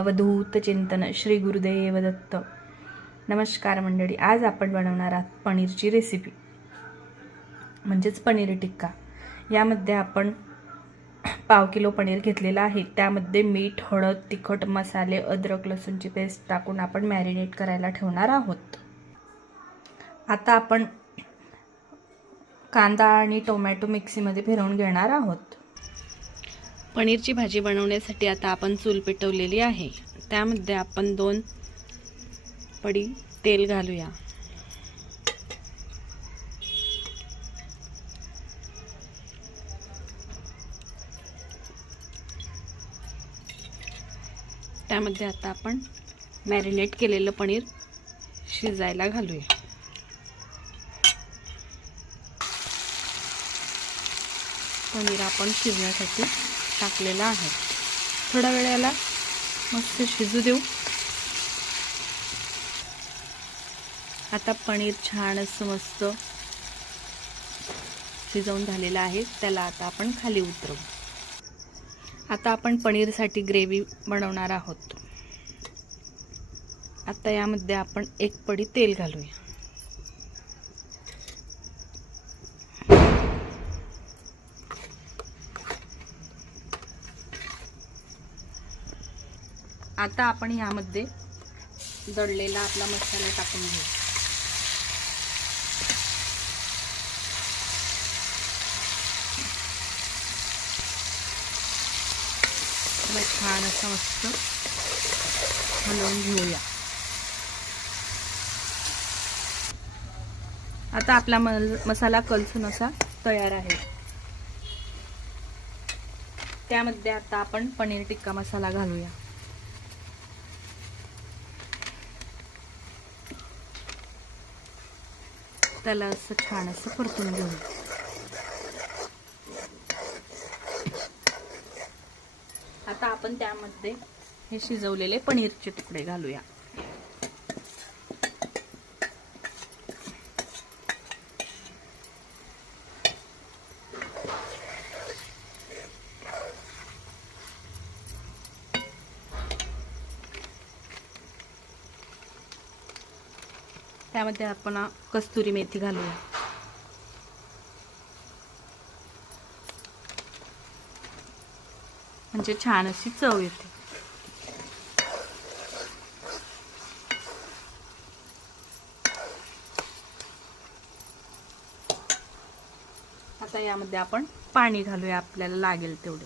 अवधूत चिंतन श्री गुरुदेव दत्त. नमस्कार मंडळी, आज आपण बनवणार आहोत पनीरची रेसिपी म्हणजेच पनीर टिक्का. यामध्ये आपण पाव किलो पनीर घेतलेला आहे. त्यामध्ये मीठ, हळद, तिखट मसाले, अद्रक लसूणची पेस्ट टाकून आपण मॅरिनेट करायला ठेवणार आहोत. आता आपण कांदा आणि टोमॅटो मिक्सीमध्ये फिरवून घेणार आहोत. पनीरची भाजी बनवण्यासाठी आता आपण चूल पेटवलेली आहे. त्यामध्ये आपण 2 पडी तेल घालूया. त्यामध्ये आता आपण मॅरिनेट केलेलं पनीर शिजायला घालूया. पनीर आपण शिजण्यासाठी टाकलेला आहे. थोड्या वेळाला मस्त शिजू देऊ. आता पनीर छान असं मस्त शिजवून झालेलं आहे. त्याला आता आपण खाली उतरवू. आता आपण पनीरसाठी ग्रेव्ही बनवणार आहोत. आता यामध्ये आपण 1 पडी तेल घालूया. आता आपण यामध्ये दळलेला आपला मसाला टाकून घेऊ. छान असं मस्त हलवून घेऊया. आता आपला मसाला कलसून असा तयार आहे. त्यामध्ये आता आपण पनीर टिक्का मसाला घालूया. त्याला असं छान असं परतून घेऊ. आता आपण त्यामध्ये हे शिजवलेले पनीरचे तुकडे घालूया. त्यामध्ये आपण कस्तुरी मेथी घालूया. म्हणजे छान अशी चव येते. आता यामध्ये आपण पाणी घालूया आपल्याला लागेल तेवढे.